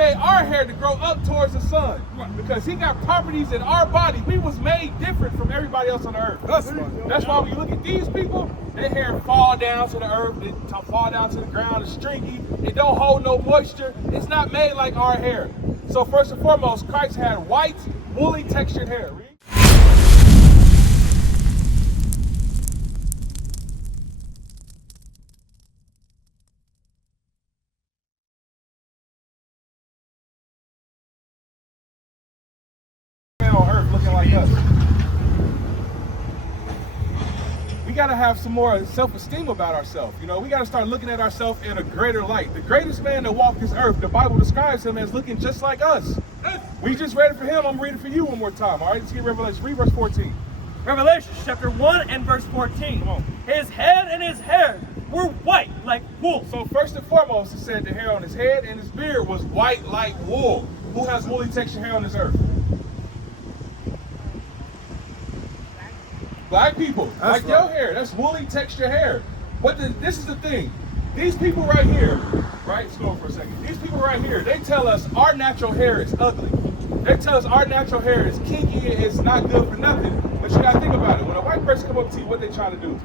made our hair to grow up towards the sun because he got properties in our body. We was made different from everybody else on the earth. That's why when you look at these people, their hair fall down to the earth, it fall down to the ground, it's stringy, it don't hold no moisture. It's not made like our hair. So first and foremost, Christ had white, woolly textured hair. On earth looking like us. We got to have some more self-esteem about ourselves. You know, we got to start looking at ourselves in a greater light. The greatest man that walked this earth, the Bible describes him as looking just like us. We just read it for him. I'm reading for you one more time. All right, let's get Revelation. Read verse 14. Revelation chapter 1 and verse 14. Come on. His head and his hair were white like wool. So first and foremost, it said the hair on his head and his beard was white like wool. Who has woolly textured hair on this earth? Black people, that's like right. Your hair, that's woolly texture hair. But this is the thing. These people right here, right? Let's go for a second. These people right here, they tell us our natural hair is ugly. They tell us our natural hair is kinky, it's not good for nothing. But you gotta think about it. When a white person come up to you, what they trying to do?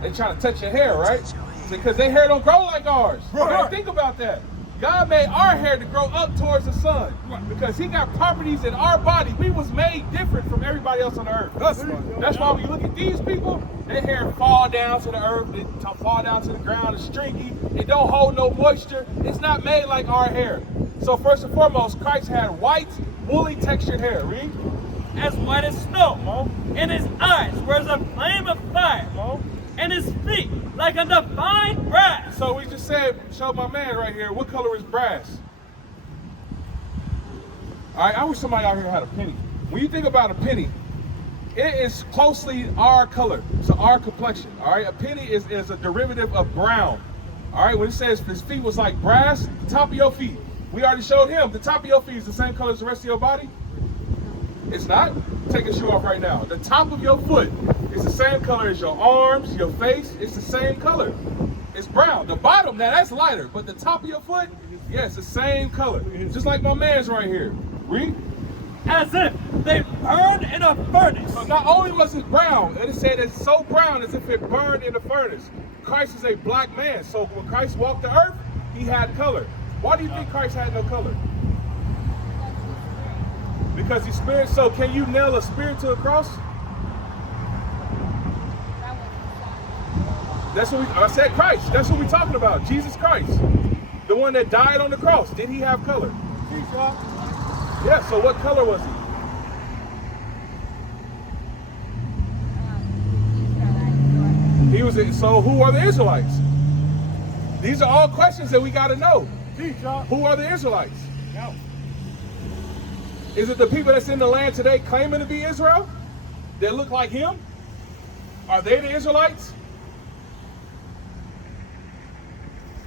They trying to touch your hair, right? Because their hair don't grow like ours. Right. Think about that. God made our hair to grow up towards the sun because he got properties in our body. We was made different from everybody else on the earth. That's why when you look at these people, their hair fall down to the earth, it fall down to the ground, it's stringy, it don't hold no moisture. It's not made like our hair. So first and foremost, Christ had white, woolly textured hair. Read. As white as snow, and his eyes were as a flame of fire, and his feet like a fine brass. So we just said, show my man right here, what color is brass? All right, I wish somebody out here had a penny. When you think about a penny, it is closely our color, so our complexion. All right, a penny is a derivative of brown. All right, when it says his feet was like brass, the top of your feet, we already showed him, the top of your feet is the same color as the rest of your body? It's not. Take your shoe off right now. The top of your foot is the same color as your arms, your face. It's the same color. It's brown. The bottom, now that's lighter, but the top of your foot, yes, the same color. Just like my man's right here. Read. As if they burned in a furnace. So not only was it brown, it said it's so brown as if it burned in a furnace. Christ is a black man. So when Christ walked the earth, he had color. Why do you think Christ had no color? Because he's spirit. So can you nail a spirit to a cross? That's what I said. Christ. That's what we're talking about. Jesus Christ, the one that died on the cross. Did he have color? Yeah. So what color was he? He was. So who are the Israelites? These are all questions that we got to know. Who are the Israelites? No. Is it the people that's in the land today claiming to be Israel? That look like him? Are they the Israelites?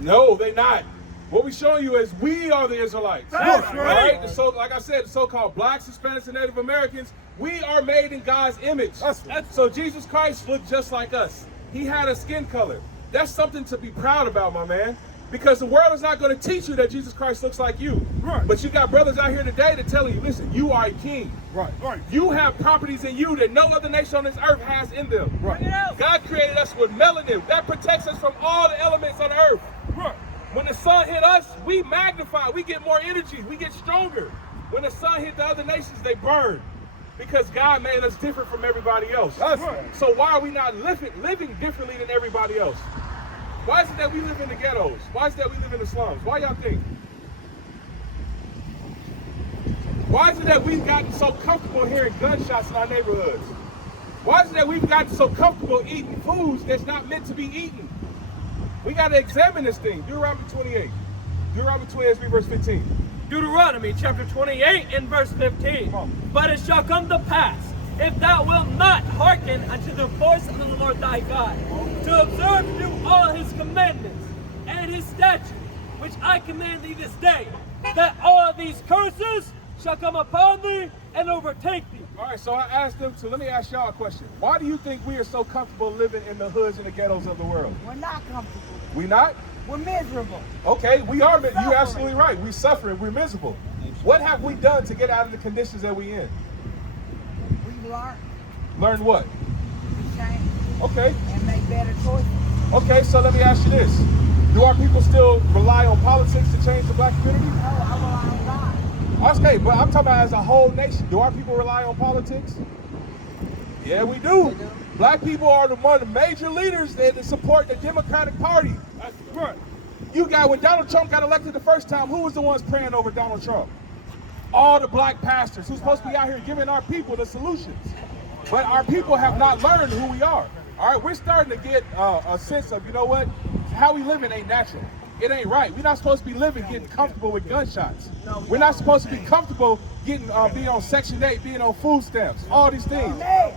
No, they're not. What we're showing you is we are the Israelites. That's right. So, like I said, the so-called blacks, Hispanics, and Native Americans, we are made in God's image. So Jesus Christ looked just like us. He had a skin color. That's something to be proud about, my man. Because the world is not going to teach you that Jesus Christ looks like you. Right. But you got brothers out here today that tell you, listen, you are a king. Right. You have properties in you that no other nation on this earth has in them. Right. God created us with melanin. That protects us from all the elements on the earth. Right. When the sun hit us, we magnify. We get more energy. We get stronger. When the sun hit the other nations, they burn. Because God made us different from everybody else. Right. So why are we not living differently than everybody else? Why is it that we live in the ghettos? Why is it that we live in the slums? Why y'all think? Why is it that we've gotten so comfortable hearing gunshots in our neighborhoods? Why is it that we've gotten so comfortable eating foods that's not meant to be eaten? We got to examine this thing. Deuteronomy 28. Deuteronomy 28, verse 15. Deuteronomy chapter 28 and verse 15. But it shall come to pass, if thou wilt not hearken unto the voice of the Lord thy God, to observe to do all his commandments and his statutes, which I command thee this day, that all these curses shall come upon thee and overtake thee. All right, so I asked them to, let me ask y'all a question. Why do you think we are so comfortable living in the hoods and the ghettos of the world? We're not comfortable. We not? We're miserable. Okay, we are. You're absolutely right. We're suffering. We're miserable. What have we done to get out of the conditions that we're in? We've learned. Learn what? To change. Okay. And make better choices. Okay, so let me ask you this. Do our people still rely on politics to change the black community? No, I rely on God. Okay, but I'm talking about as a whole nation. Do our people rely on politics? Yeah, we do. Black people are one of the major leaders that support the Democratic Party. That's right. You got, when Donald Trump got elected the first time, who was the ones praying over Donald Trump? All the black pastors who's supposed to be out here giving our people the solutions. But our people have not learned who we are. All right, we're starting to get a sense of, you know what, how we living ain't natural. It ain't right. We're not supposed to be living getting comfortable with gunshots. We're not supposed to be comfortable getting being on Section 8, being on food stamps, all these things.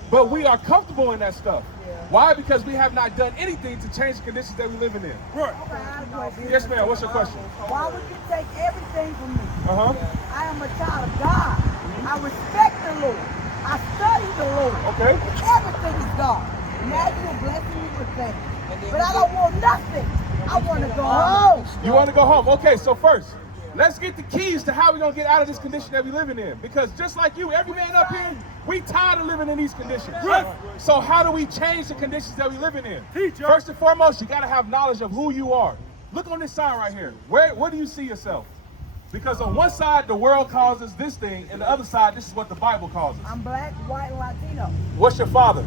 But we are comfortable in that stuff. Why? Because we have not done anything to change the conditions that we're living in. Right. Yes, ma'am. What's your question? Why would you take everything from me? Uh-huh. I am a child of God. I respect the Lord. I study the Lord. Okay. Everything is God. Now you're blessing me with things. But I don't want nothing. I want to go home. You want to go home? Okay, so first, let's get the keys to how we're going to get out of this condition that we're living in. Because just like you, every man up here, we tired of living in these conditions. Right. So how do we change the conditions that we're living in? Teacher. First and foremost, you got to have knowledge of who you are. Look on this sign right here. Where do you see yourself? Because on one side, the world calls us this thing, and the other side, this is what the Bible calls us. I'm black, white, and Latino. What's your father?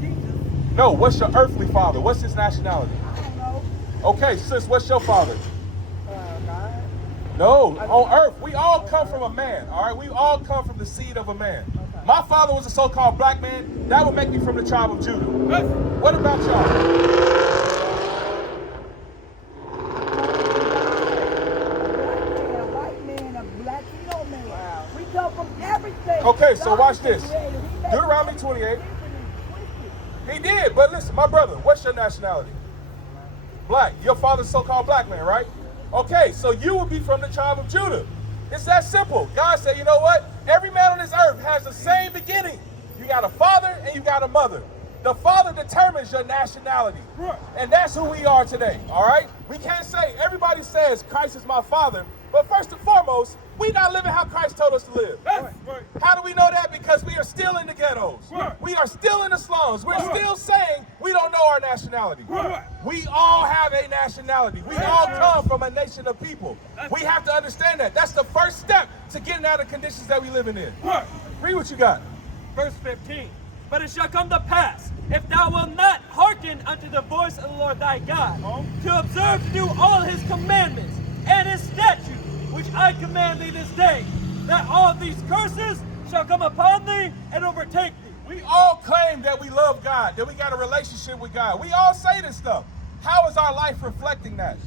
Jesus. No, what's your earthly father? What's his nationality? I don't know. Okay, sis, what's your father? God. No, on earth, we all come from a man, all right? We all come from the seed of a man. Okay. My father was a so-called black man. That would make me from the tribe of Judah. What about y'all? A white man, a Latino man. Wow. We come from everything. Okay, so God watch is this. creator. He made Deuteronomy us 28. different and twisted. He did, but listen, my brother, what's your nationality? Black. Your father's so-called black man, right? Okay, so you would be from the tribe of Judah. It's that simple. God said, you know what? Every man on this earth has the same beginning. You got a father and you got a mother. The father determines your nationality. And that's who we are today, all right? We can't say, everybody says Christ is my father, but first and foremost, we're not living how Christ told us to live. How do we know that? Because we are still in the ghettos. We are still in the slums. We're still saying we don't know our nationality. We all have a nationality. We all come from a nation of people. We have to understand that. That's the first step to getting out of the conditions that we're living in. Read what you got. Verse 15. But it shall come to pass, if thou wilt not hearken unto the voice of the Lord thy God, to observe to do all his commandments and his statutes, which I command thee this day, that all these curses shall come upon thee and overtake thee. We all claim that we love God, that we got a relationship with God. We all say this stuff. How is our life reflecting that?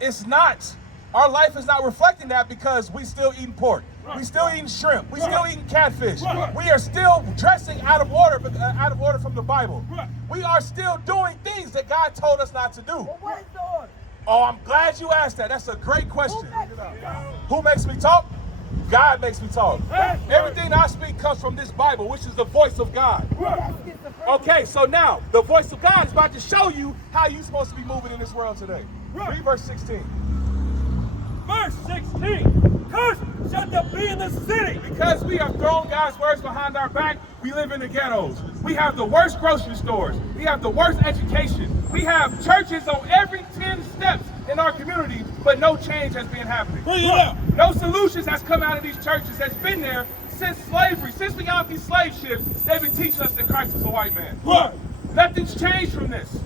It's not. Our life is not reflecting that because we still eating pork. We still eating shrimp. We still eating catfish. We are still dressing out of order from the Bible. We are still doing things that God told us not to do. Well, what is the order? Oh, I'm glad you asked that. That's a great question. Who makes me talk? Who makes me talk? God makes me talk. Everything I speak comes from this Bible, which is the voice of God. Okay, so now the voice of God is about to show you how you're supposed to be moving in this world today. Read verse 16. Verse 16. Cursed shalt thou be in the city. Because we have thrown God's words behind our back, we live in the ghettos. We have the worst grocery stores. We have the worst education. We have churches on every 10 steps in our community, but no change has been happening. No solutions has come out of these churches that's been there since slavery. Since we got off these slave ships, they've been teaching us that Christ is a white man. Nothing's changed from this.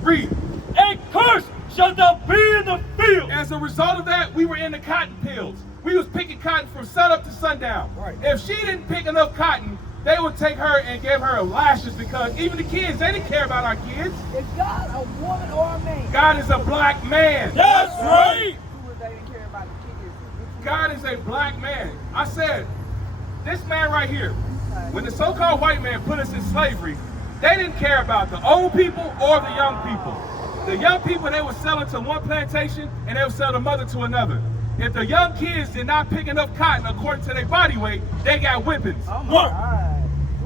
Read. And cursed shalt thou be in the field. As a result of that, we were in the cotton fields. We was picking cotton from sunup to sundown. If she didn't pick enough cotton, they would take her and give her lashes, because even the kids, they didn't care about our kids. Is God a woman or a man? God is a black man. That's right. They didn't care about the kids. God is a black man. I said, this man right here, when the so-called white man put us in slavery, they didn't care about the old people or the young people. The young people, they would sell it to one plantation and they would sell the mother to another. If the young kids did not pick enough cotton according to their body weight, they got whippings.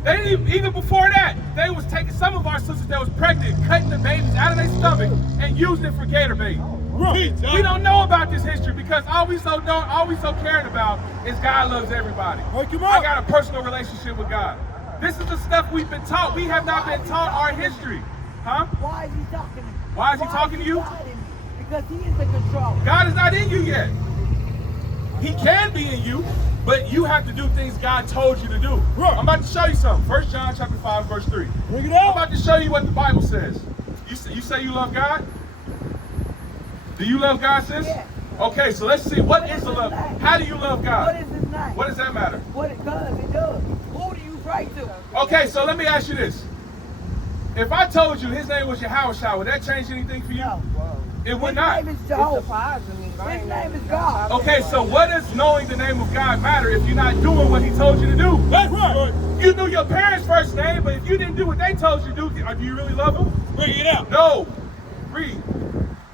They didn't even before that, they was taking some of our sisters that was pregnant, cutting the babies out of their stomach and using it for gator bait. We don't know about this history because all we so caring about is God loves everybody. I got a personal relationship with God. This is the stuff we've been taught. We have not been taught our history. Huh? Why is he talking to me? Why is he talking to you? Because he is the controller. God is not in you yet. He can be in you, but you have to do things God told you to do. I'm about to show you something. 1 John chapter 5, verse 3. Bring it out. I'm about to show you what the Bible says. You say you love God? Do you love God, sis? Yes. Okay, so let's see. What is the love? How do you love God? What is his name? What does that matter? What it does, it does. Who do you pray to? Okay, so let me ask you this. If I told you his name was Yahushua, would that change anything for you? No. It would His not. name is Jehovah. His name is God. Okay, so what does knowing the name of God matter if you're not doing what he told you to do? That's right. You knew your parents' first name, but if you didn't do what they told you to do, do you really love them? Bring it out. No. Read.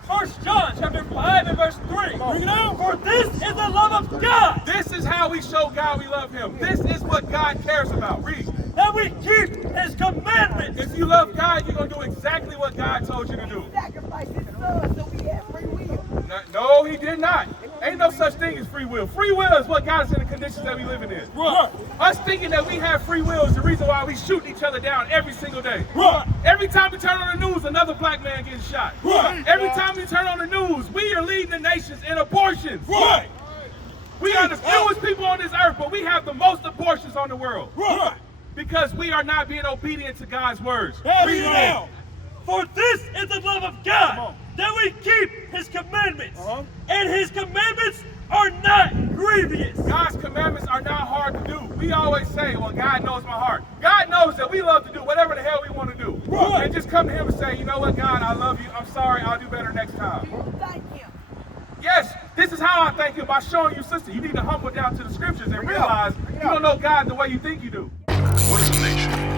1 John chapter 5 and verse 3. Bring it out. For this is the love of God, This is how we show God we love him. This is what God cares about. Read. that we keep his commandments. If you love God, you're going to do exactly what God told you to do. He sacrificed his son so we have free will. No, he did not. Ain't no such thing as free will. Free will is what got us in the conditions that we living in. Right. Us thinking that we have free will is the reason why we shoot each other down every single day. Right. Every time we turn on the news, another black man gets shot. Right. Every time we turn on the news, we are leading the nations in abortions. Right. We are the fewest people on this earth, but we have the most abortions on the world. Right. Because we are not being obedient to God's words. Read it out. For this is the love of God, that we keep his commandments. And his commandments are not grievous. God's commandments are not hard to do. We always say, well, God knows my heart. God knows that we love to do whatever the hell we want to do. Right. And just come to him and say, you know what, God, I love you. I'm sorry. I'll do better next time. Thank him. Yes, this is how I thank him, by showing you, sister. You need to humble down to the scriptures and realize you don't know God the way you think you do. What is a nation?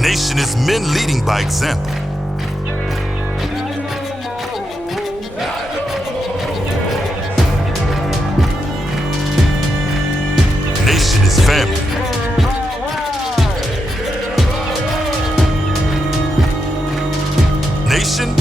Nation is men leading by example. Nation is family. Nation